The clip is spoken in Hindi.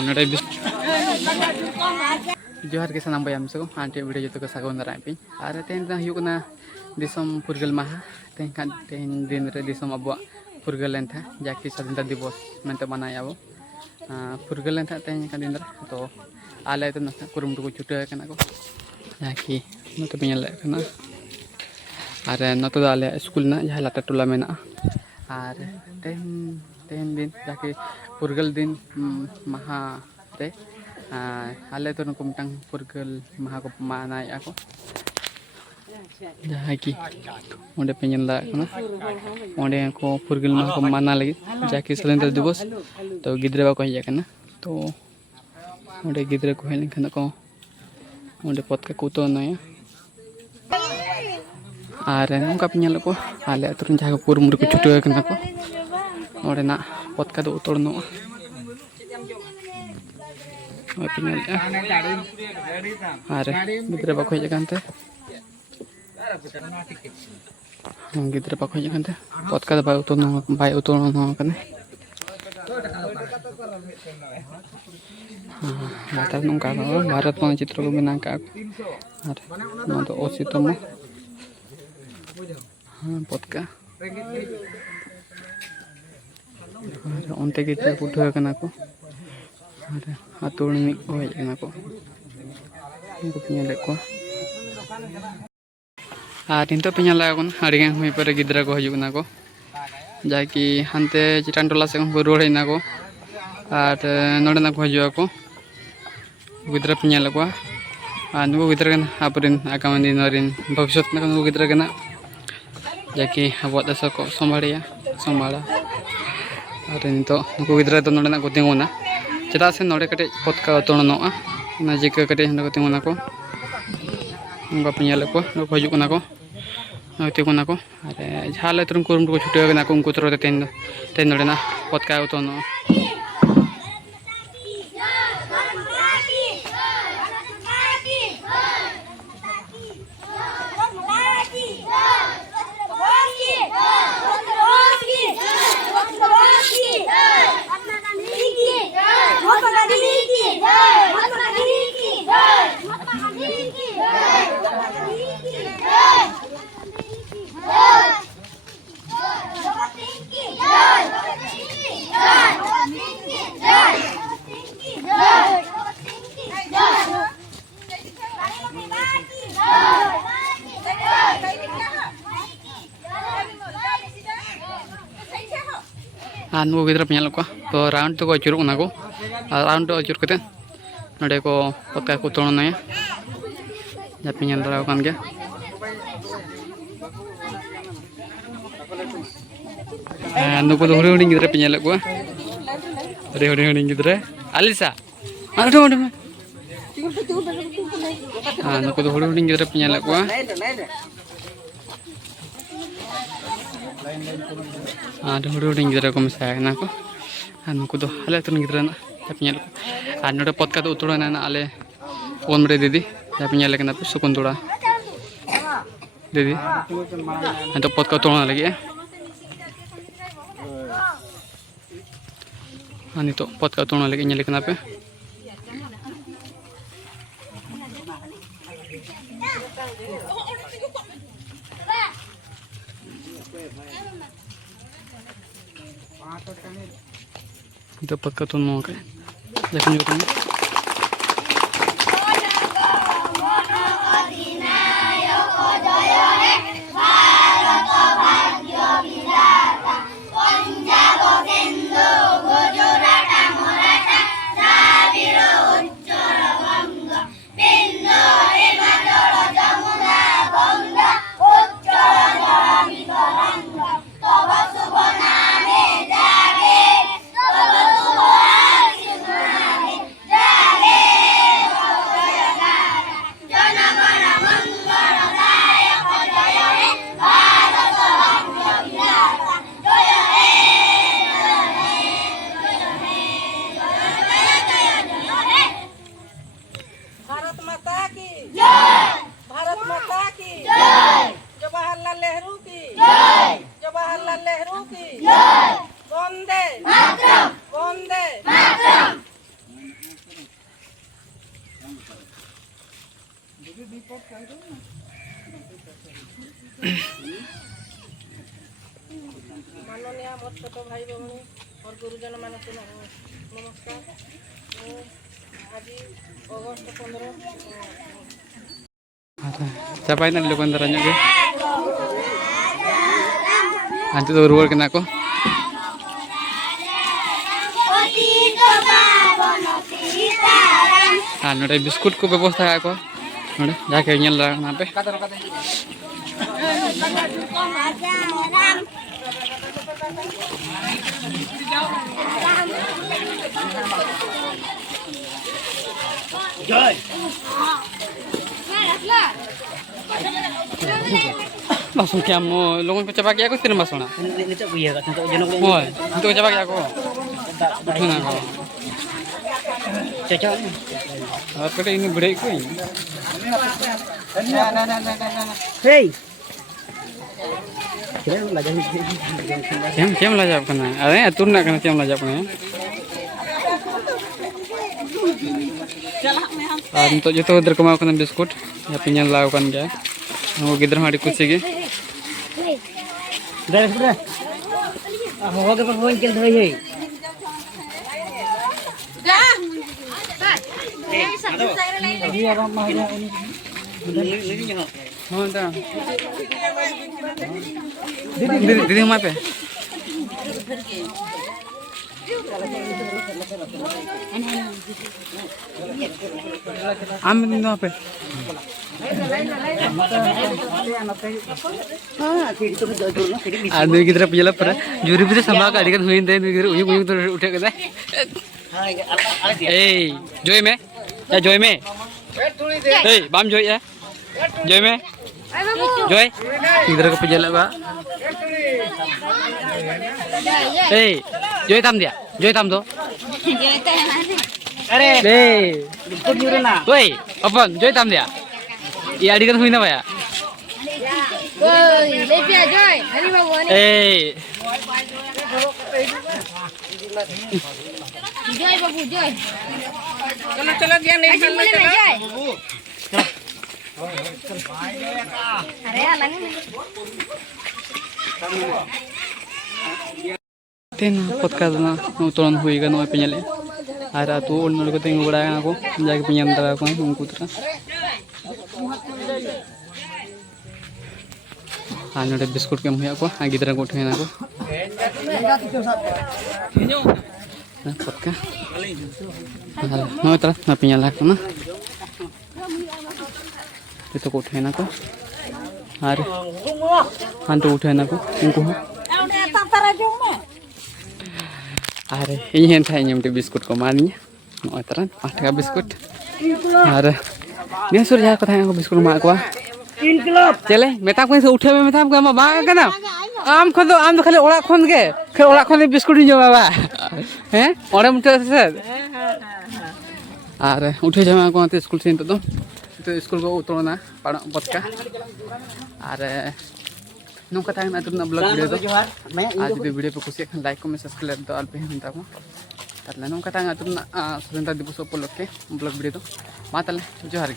नोड़े जोहार के सानाम बयाम से आंटे वीडियो जो सागोन दारा पे और तेन हुना दिसम फुरगल माहा तेन दिन रे दिसम अब फुरगल लेन था जाकि स्वाधीनता दिवस मेनते मनाया वो फुरगल लेन था तेन दिन रे तो आले तो ना कुरुम को छुटे कना को जाकि नते पे ले कना और नते दो आले स्कूल ना जहाँ लाटा टोला मेना और तेन दिन जाकि फुरगल दिन महा रे आले तो नुको मिटang फुरगल महा को मानाया को जहाँ की ओंडे पे ñel कना ओंडे को फुरगल महा को माना लगी जाकि स्वतंत्रता दिवस तो गिद्रे बा को हय कना तो ओंडे गिद्रे को हेन खना को ओंडे पतका को तो नया और नोंका पे ñel को आले अतुरन जहाँ को पुरमुर को छुटो कना को ओंडे ना पतका दो उतरनो गिद्रे बाको हजते गिद्रे बाको हजते पतका बै उतरनो नौका भारत मानचित्र को बना अशीतम पतका अंते गिद्रे उठे को आतुड़ मिट को हजना को को और नित पे अड़गन हुई पर गिद्रा को हजना को जाकि हानते चिटान टोला से रुआड़ हजना को और नोड़ना को हजा को गिद्रा पे को और नुको गिद्रा आपन आगामी दिन भविष्य नुको गिद्रा जाकि अब देश को संभाड़ा और नित नुको गिद्रा तो नोड़ना को तिंगुना चेदा से नोड़े कटे पतका उतरनोआ जिका कटे को तिंगुना को उनका पे को हजना को तिंगुना को और जहाँ ले तुरंत कुरुम को छुटे को उनको तरह तेन नोड़ना पतका उतरनो नुको गिद्रा पे को तो राउंड तो अचुर को राउंड तो अचुर करते नोड़े को पतका को उतरना जहाँ पे दड़ा गया नुको तो हुडी गिद्रा पे को हुडी गिद्रा आलिसा नुको तो हुडी गिद्रा पे को हुडी गिद्रा को मेसाना को नुको तो आले तुन गिद्रा पे को और नोड़े पतका तो उतरना आले ओनमरे दीदी जहाँ पे पे सुकुंदुड़ा दीदी तो पतका उतरना लगे नित पतका उतरना लगे पे itu peka tuh mau kan jangan juga আমার ছোট ভাই ভଉণী और गुरुजन मान नमस्कार आज अगस्त 15 capai na lukan darahnya ke nanti tuh ruwal kena ko nore biskut ko ব্যবস্থা ko nore jaake nyel la nape Joy. Langsung kamu longon ko cabak aku tiram basona. Ini tak buaya kat untuk jenok ni. Oi, itu cabak aku. Betul nak kau. Cocok ni. Apa ini break ko ini? Hey. Kira lajak ni. Kiam lajak kana. Ada atur nak kana kiam lajak kana. Untuk joto udah kemau kena biskut, ya punya lakukan dia. Aku gider hari kucing ge. Dah sudah. Mau ke panggung kel doi hei. dah Dia orang mah ini. Ini jangan. Oh, dah. Didi rumah pe. Amin no pe. Aduh kita pijala pura. Juri bisa sama kali kan huin deh, uyung tuh udah kita. Hey, joy me, ya joy me. Hey, bam joy ya. Joy me. Joy. Kita ke pijala ba. Hey, joy tam dia. Joy tam tuh. Are. Hey. Biskut ni na. Woi, apa? Joy tam dia. Iya adik kan huin apa ya? Woi, lepia Joy. Hari babu ni. Hey. Joy babu Joy. Kalau dia ni boleh na Joy. Are alang ni. Ten podcast na utolan hui kan oi penyale. Ara tu ulnul ko tingu bada aku jaga penyam tara aku ungku tara. Anu de biskut kem hui aku gidra ko thena aku. Nah podcast. No tara na penyala aku na. Itu ko thena aku. Are hantu uthena aku ungku. Are ini yang saya nyampe biskut komanya, mau teran, ada biskut. Are, ni suruh aku tanya aku biskut mak aku. Cile, metap kan udah metap kan mau bang kan? Am tuh kali olah kon ke, olah kon biskut ini coba, orang muda set. Are, udah jam aku nanti sekolah sini tuh, itu sekolah gua utrona, pada podcast. Are. नौका टाइम आतुर ना ब्लॉग वीडियो तो आज भी वीडियो पे कुछ लाइक कमेंट सब्सक्राइब तो आल पे हिंता को ताले नौका टाइम आतुर ना स्वतंत्रता दिवस उपलक्षे ब्लॉग वीडियो तो मा ताले जोहार